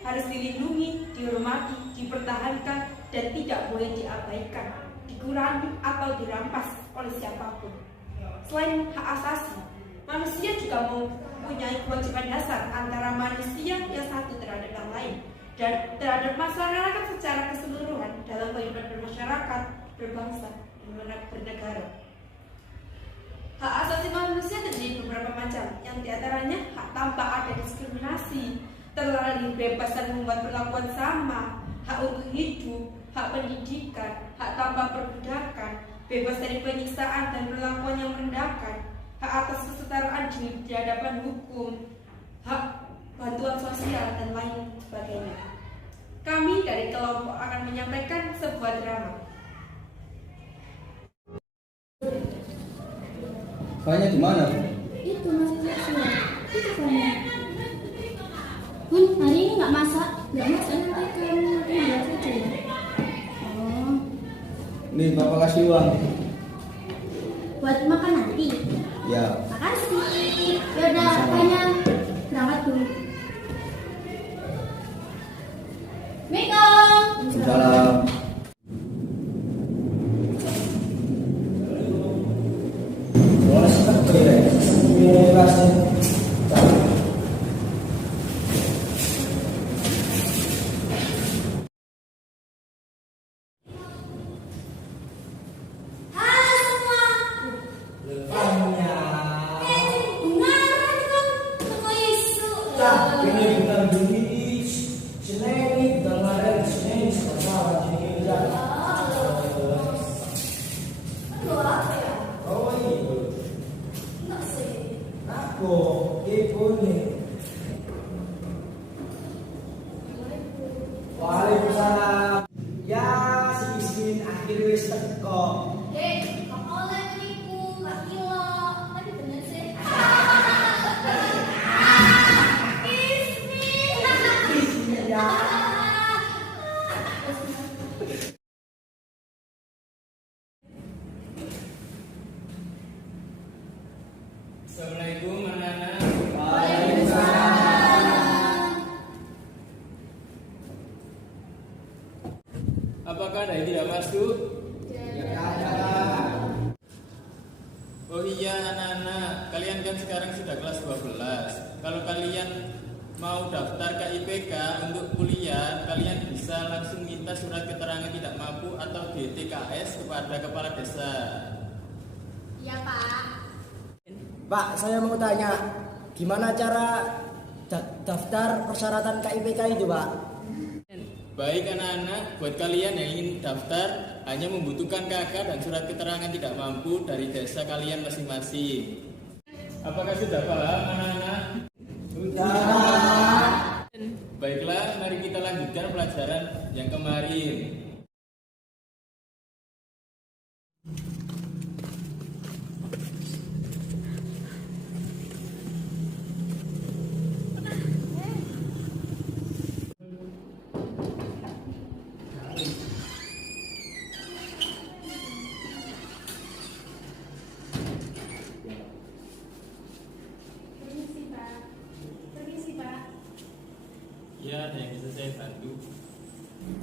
harus dilindungi, dihormati, dipertahankan, dan tidak boleh diabaikan, dikurangi atau dirampas oleh siapapun. Selain hak asasi, manusia juga mempunyai kewajiban dasar antara manusia yang satu terhadap yang lain dan terhadap masyarakat secara keseluruhan dalam kehidupan bermasyarakat, berbangsa, dan bernegara. Hak asasi manusia terdiri beberapa macam, yang diantaranya hak tanpa ada diskriminasi, terlalu bebas dan membuat perlakuan sama, hak untuk hidup, hak pendidikan, hak tanpa perbudakan, bebas dari penyiksaan dan perlakuan yang merendahkan, hak atas kesetaraan di hadapan hukum, hak bantuan sosial, dan lain sebagainya. Kami dari kelompok akan menyampaikan sebuah drama. Kayaknya di mana, Bu? Itu masih seksual. Itu kamu. Bun, hari ini nggak masak. Nggak masak nanti kamu tinggal saja ya. Oh. Nih, Bapak kasih uang. Buat makan nanti. Ya. Makasih. Yaudah, kayaknya berangkat dulu. Assalamualaikum. Salam. Ini bukan duit, seneng, dan ada seneng sama ini aja. Oh itu, aku itu nih. Waalaikumsalam. Ya, si Ismin akhirnya wis teko. Assalamualaikum anak-anak. Apakah ada yang tidak masuk? Oh iya anak-anak, kalian kan sekarang sudah kelas 12. Kalau kalian mau daftar ke IPK untuk kuliah, kalian bisa langsung minta surat keterangan tidak mampu atau DTKS kepada kepala desa. Iya, Pak. Pak, saya mau tanya, gimana cara daftar persyaratan KIPK itu, Pak? Baik anak-anak, buat kalian yang ingin daftar hanya membutuhkan KK dan surat keterangan tidak mampu dari desa kalian masing-masing. Apakah sudah paham anak-anak? Sudah. Baiklah, mari kita lanjutkan pelajaran yang kemarin. Ya, ada yang bisa saya bantu.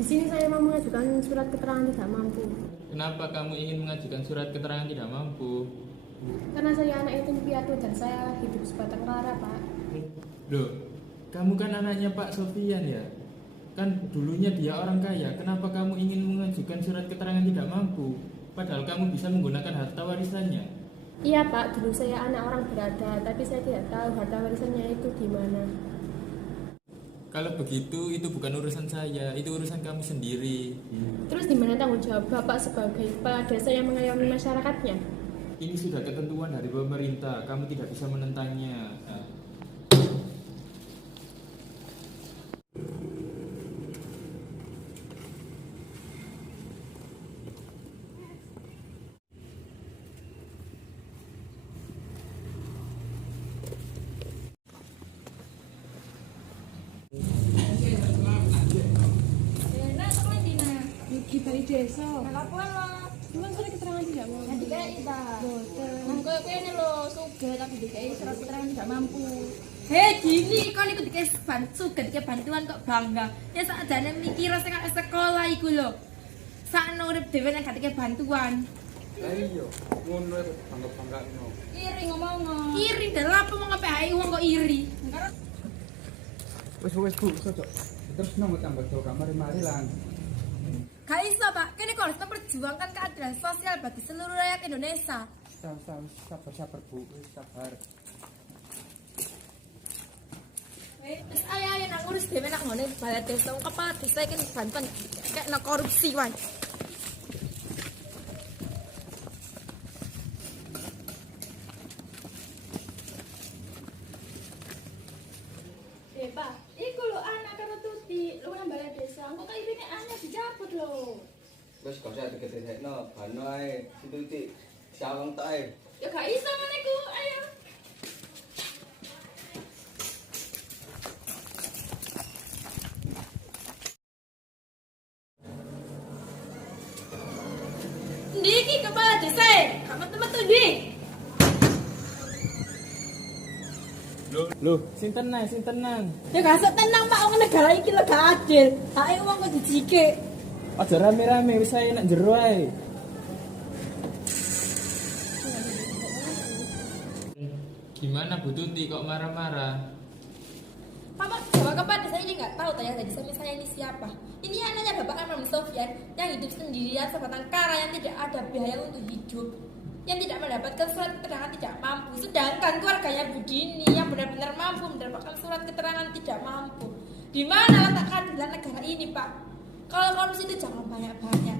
Di sini saya mau mengajukan surat keterangan tidak mampu. Kenapa kamu ingin mengajukan surat keterangan tidak mampu? Karena saya anak yatim piatu dan saya hidup sebatang kara, Pak. Loh, kamu kan anaknya Pak Sofian ya? Kan dulunya dia orang kaya, kenapa kamu ingin mengajukan surat keterangan tidak mampu? Padahal kamu bisa menggunakan harta warisannya. Iya, Pak, dulu saya anak orang berada, tapi saya tidak tahu harta warisannya itu di mana. Kalau begitu, itu bukan urusan saya, itu urusan kamu sendiri. Terus di mana tanggung jawab Bapak sebagai kepala desa yang mengayomi masyarakatnya? Ini sudah ketentuan dari pemerintah, kamu tidak bisa menentangnya. Nah. Dari desa. Laporan lah. Cuma surat keterangan tidak mampu. Yang DKI tak. Boten. Nang koyo kene lho, sugih tapi DKI surat keterangan tidak mampu. Hei gini, kau ikut dikasih bantuan kok bangga. Ya saat jane mikir sing arep sekolah iku lho. Sakno urip dhewe nek gak dikasih bantuan. Lah iya, ngono itu bangga-bangga ngono. Iri ngomong. Iri dan lapo mau ngapain ae wong kok iri. Wis Bu, cocok. Terus nang tambah do kamar mari lan. Gak iso, Pak. Kene kok harus memperjuangkan keadilan sosial bagi seluruh rakyat Indonesia. Sabar Bu, wis sabar. Wis ayo nang ngurus dhewe nak ngene balai desa wong kepala desa iki bantuan kekno korupsi wae. Pak, iku lho anak karo Tuti, lu nang balai desa. Engko kaya ini anak dicabut lho. Wis gak usah diketekno, bano ae. Situ sawang tok ae. Ya gak iso ngene ku, ayo. Ndiki kepala desa, kamu temen-temen ndi? Loh, sinten nang? Ya gak usah tenang, Pak. Wong negara iki lho gak adil. Hake wong kok dijike. Aja rame-rame wis ae nak jero ae. Gimana Bu Tuti kok marah-marah? Bapak Jawa kepada saya ini nggak tahu tanya jadi suami saya ini siapa. Ini anaknya Bapak Amram Sofyan yang hidup sendirian sebatang kara yang tidak ada biaya untuk hidup, yang tidak mendapatkan surat keterangan tidak mampu. Sedangkan keluarganya Budini yang benar-benar mampu mendapatkan surat keterangan tidak mampu. Di mana letak keadilan negara ini, Pak? Kalau korupsi itu jangan banyak-banyak.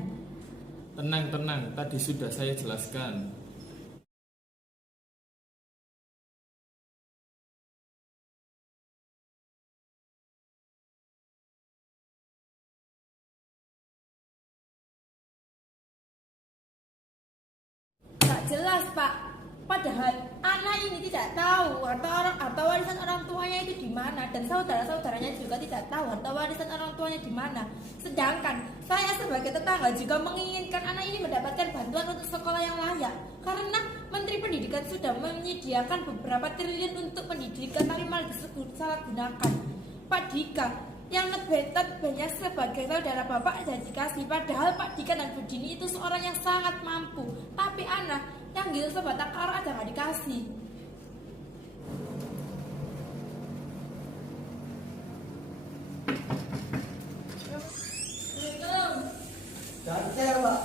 Tenang, tadi sudah saya jelaskan. Tak jelas, Pak. Padahal anak ini tidak tahu harta warisan orang tuanya itu di mana, dan saudara-saudaranya juga tidak tahu harta warisan orang tuanya di mana. Sedangkan saya sebagai tetangga juga menginginkan anak ini mendapatkan bantuan untuk sekolah yang layak, karena Menteri Pendidikan sudah menyediakan beberapa triliun untuk pendidikan tapi malah disalahgunakan. Pak Dika yang notabene sebagai saudara Bapak sudah dikasih, padahal Pak Dika dan Bu Dini itu seorang yang sangat mampu, tapi anak yang gitu sebatang kara aja gak dikasih. Jangan Pak.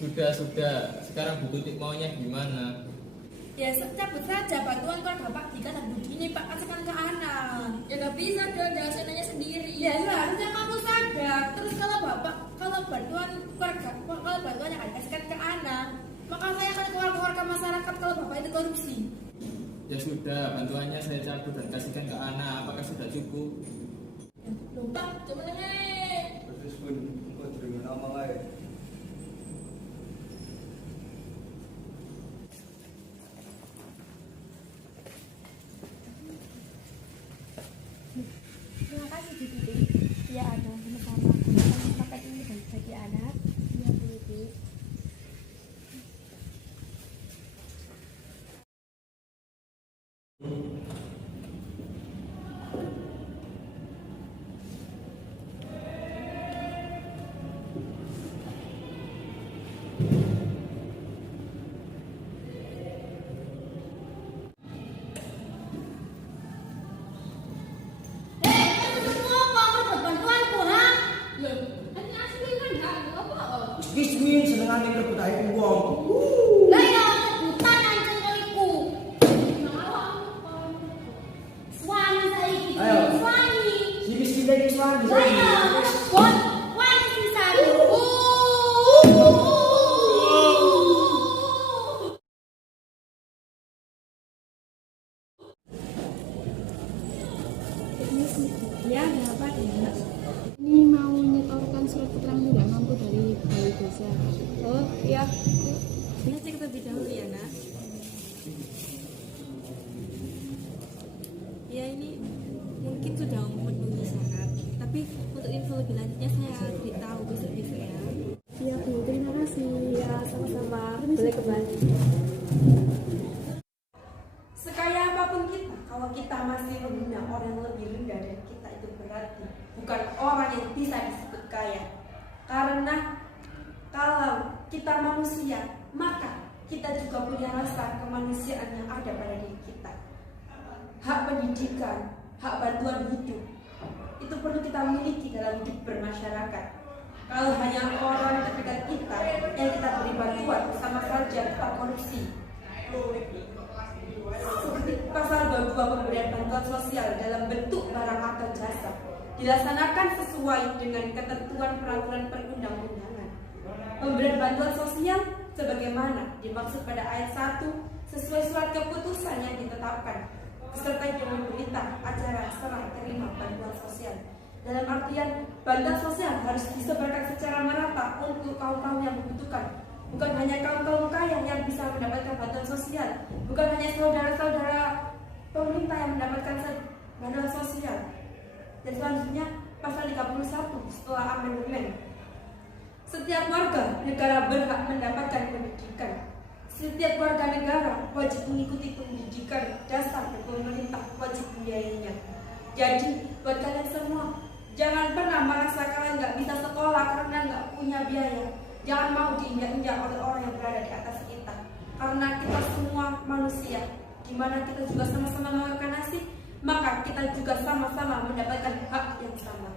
Sudah. Sekarang Bu Tuti maunya gimana? Ya cabut saja bantuan keluarga Pak Dika dan Bu Dini, Pak, kasihkan ke anak. Ya gak bisa dong, jangan senanya sendiri. Ya harusnya kamu sadar. Terus kalau bantuan yang dikasihkan ke anak, maka saya akan keluarga masyarakat kalau Bapak itu korupsi. Ya sudah, bantuannya saya cabut dan kasihkan ke anak. Apakah sudah cukup? Lupa, cuma Terus pun kok terima nama ae. Terima kasih Bu Tuti. Ya ada sama-sama. Paket ini bagi anak. Ya Bu Tuti. Bismin senengane rebut ae wong. Lah ya, hutan ancen iku. Suami saiki. Ayo. Suami. Si miskin iki suami. Lah ya, bot. Wani sisan. ya berapa ya? Ini mau nyetorkan surat keterangan tidak mampu dari balai desa. Oh iya. Ini cek terlebih dahulu ya, Nak. Ya ini mungkin sudah memenuhi syarat, tapi untuk info lebih lanjutnya saya beritahu besok-besok ya. Iya Bu, terima kasih. Ya sama-sama. Boleh kembali. Sekaya apapun kita, hati, bukan orang yang bisa disebut kaya. Karena kalau kita manusia, maka kita juga punya rasa kemanusiaan yang ada pada diri kita. Hak pendidikan, hak bantuan hidup, itu perlu kita miliki dalam hidup bermasyarakat. Kalau hanya orang terdekat kita yang kita beri bantuan, sama saja kita korupsi. Seperti pasal 22 pemberian bantuan sosial dalam bentuk barang atau jasa dilaksanakan sesuai dengan ketentuan peraturan perundang-undangan. Pemberian bantuan sosial sebagaimana dimaksud pada ayat 1 sesuai surat keputusan yang ditetapkan disertai dengan berita acara serah terima bantuan sosial. Dalam artian bantuan sosial harus disebarkan secara merata untuk kaum-kaum yang membutuhkan. Bukan hanya kaum-kaum kaya yang bisa mendapatkan bantuan sosial, bukan hanya saudara-saudara pemerintah yang mendapatkan bantuan sosial. Dan selanjutnya pasal 31 setelah amandemen. Setiap warga negara berhak mendapatkan pendidikan. Setiap warga negara wajib mengikuti pendidikan dasar dan pemerintah wajib membiayainya. Jadi buat kalian semua, jangan pernah merasa kalian nggak bisa sekolah karena nggak punya biaya. Jangan mau diinjak-injak oleh orang yang berada di atas kita. Karena kita semua manusia, di mana kita juga sama-sama mengeluarkan nasib, maka kita juga sama-sama mendapatkan hak yang sama.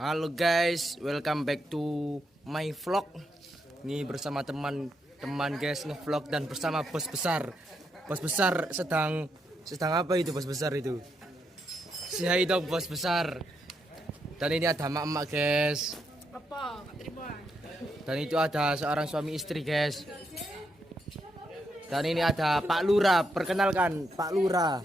Halo guys, welcome back to my vlog. Ini bersama teman-teman guys ngevlog dan bersama bos besar. Bos besar sedang apa itu bos besar itu? Si hai dong bos besar. Dan ini ada emak-emak guys. Apa? Terima. Dan itu ada seorang suami istri guys. Dan ini ada Pak Lurah, perkenalkan Pak Lurah.